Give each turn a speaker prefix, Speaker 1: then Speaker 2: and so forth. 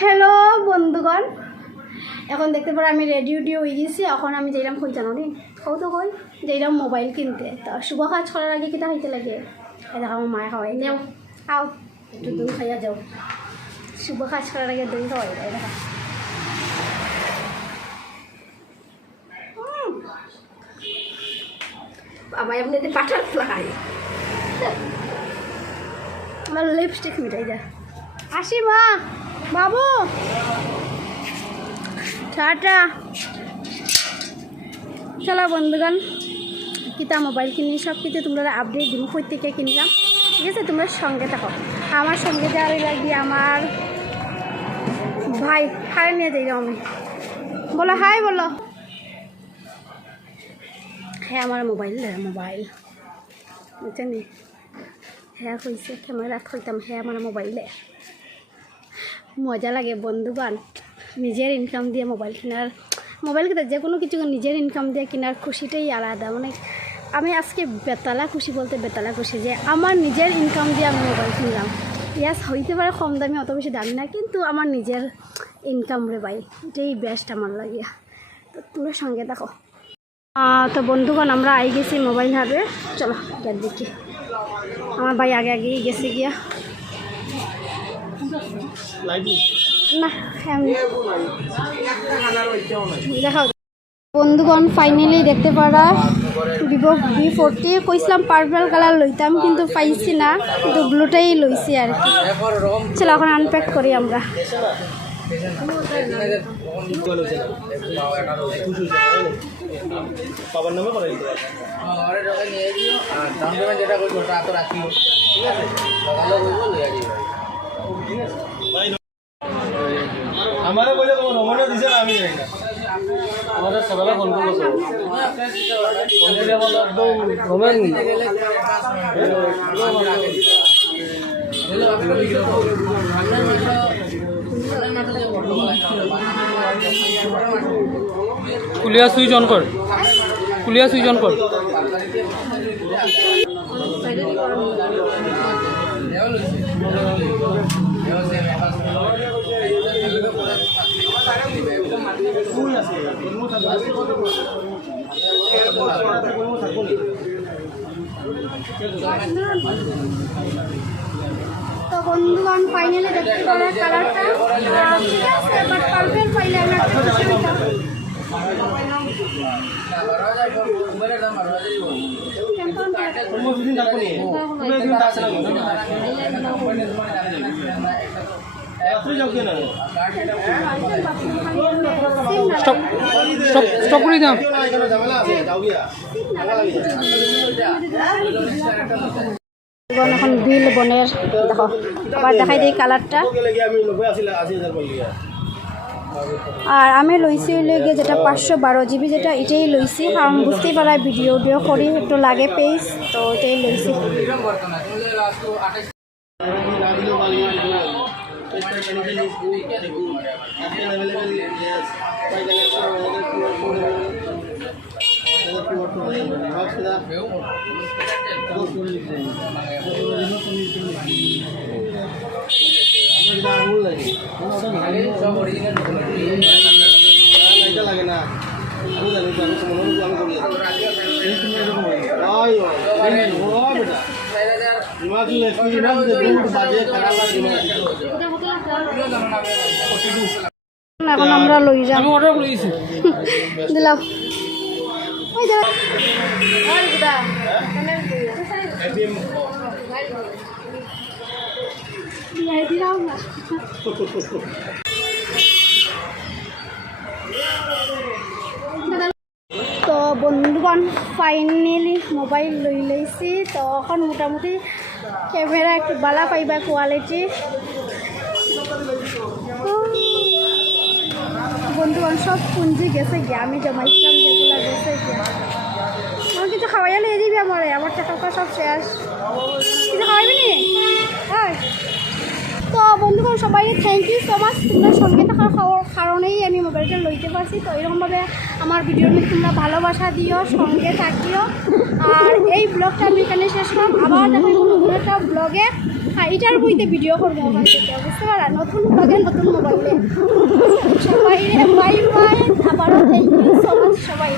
Speaker 1: Hello বন্ধুগণ। এখন দেখতে পারো আমি রেডিও উডি হয়ে গেছি। এখন আমি যাইলাম কই জানো নি কও তো কই যাইলাম মোবাইল কিনতে। তো শুভ কাজ করার আগে কিতা হইতে লাগে। দেখো আমার মায়ে খাওয়াই। নেও খাও। একটু দই খাইয়া যাও। শুভ কাজ করার আগে দই খাওয়াই। দেয় দেখো। উম,
Speaker 2: বাবা এমনিতে বাটারফ্লাই
Speaker 1: আমার লিপস্টিক মিটাই যা আসি মা। বাবু। টাটা। চলো বন্ধুগণ কিতা মোবাইল কিনি, সব কিছু তোমরা আপডেট দিব থেকে কিনলাম ঠিক আছে, তোমরা সঙ্গে থাকো। আমার সঙ্গে যাওয়ার লাগি আমার ভাই, হাই নিয়ে যাই আমি। বলো, হাই বলো। হ্যাঁ আমার মোবাইল মোবাইল। বুঝছেন হ্যাঁ হয়েছে ক্যামেরাত হইতাম হ্যাঁ আমার মোবাইলে। মজা লাগে বন্ধুবান নিজের ইনকাম দিয়ে মোবাইল কেনার মোবাইল কিনা যে কোনো কিছু নিজের ইনকাম দিয়ে কেনার খুশিটাই আলাদা। মানে আমি আজকে বেতালা খুশি বলতে বেতালা খুশি যে, আমার নিজের ইনকাম দিয়ে আমি মোবাইল কিনলাম। ইয়াস হইতে পারে কম দামি, অত বেশি দামি না, কিন্তু আমার নিজের ইনকাম রে ভাই, এটাই বেস্ট আমার লাগিয়া তো তোমরা সঙ্গে দেখো। তো বন্ধুগণ, আমরা আই গেছি মোবাইল হাবে চলো দেখি। আমার ভাই আগে আগেই গেছে গিয়া। দেখাও বন্ধুগণ ফাইনালি দেখতে পারা। ভিভো ভি ফোরটি কইছিলাম পার্পল কালার লইতাম কিন্তু পাইছি না। কিন্তু ব্লুটাই লইছি আর কি। চলো এখন আনপ্যাক করি আমরা।
Speaker 3: বাবার নামে করা
Speaker 4: যেটা করব তো ঠিক আছে?
Speaker 3: আমারও বলে নমুনা দিছে না, আমি না। আমাদের সকালে ফোন করব বলো
Speaker 5: কুলিয়া সুইচ অন কর। কুলিয়া সুইচ অন কর।
Speaker 1: তো বন্ধুগণ ফাইনালি দেখতে পারা কালারটা ঠিক আছে বাট পার্পল পাইলে আমি একটা খুশি হইতাম
Speaker 3: না রাত্রে যাও কেন
Speaker 5: স্টপ করে
Speaker 1: বন্ধুগণ এখন বিল, বনের, দেখো, আবার দেখাই দিই কালারটা। আর আমি লইছি গিয়ে যেটা পাঁচশো বারো জিবি যেটা, এটাই লইছি, কারণ বুঝতেই পারা ভিডিও ভিডিও করি, একটু লাগে পেজ তো এটাই লইছি।
Speaker 3: এটা লাগে না আমি জানি তো আমি মনে আমি করি
Speaker 1: এখন আমরা লই যাম দিলাম। ওই যা
Speaker 3: এফএম
Speaker 1: দিলাম না। তো বন্ধুগণ ফাইনালি মোবাইল লই লইছি তো এখন মোটামুটি ক্যামেরা একটু বালা পাইবা কোয়ালিটি বন্ধুগণ, সব পুঞ্জি গেছে গিয়া। আমি জমাইছিলাম যেগুলো গেছে গিয়া। আমার কিছু খাওয়াইয়া লিয়ে দিবি আমার। আমার টাকা সব শেষ। কিছু খাওয়াইবি নি? হ্যাঁ। তো বন্ধুগণ সবাই থ্যাংক ইউ সো মাচ তোমরা সঙ্গে থাকার খাওয়ার কারণেই আমি মোবাইলটা লইতে পারছি। তো এরকমভাবে আমার ভিডিওর মধ্যে তোমরা ভালোবাসা দিও, সঙ্গে থাকিও। আর এই ব্লগটা আমি এখানে শেষ করলাম। আবার দেখো নতুন একটা ব্লগে এটার বইতে ভিডিও করব ওখান বুঝতে পারা নতুন ব্লগে নতুন মোবাইলে সবাই বাই বাই আবারও থ্যাংক ইউ সো মাচ সবাই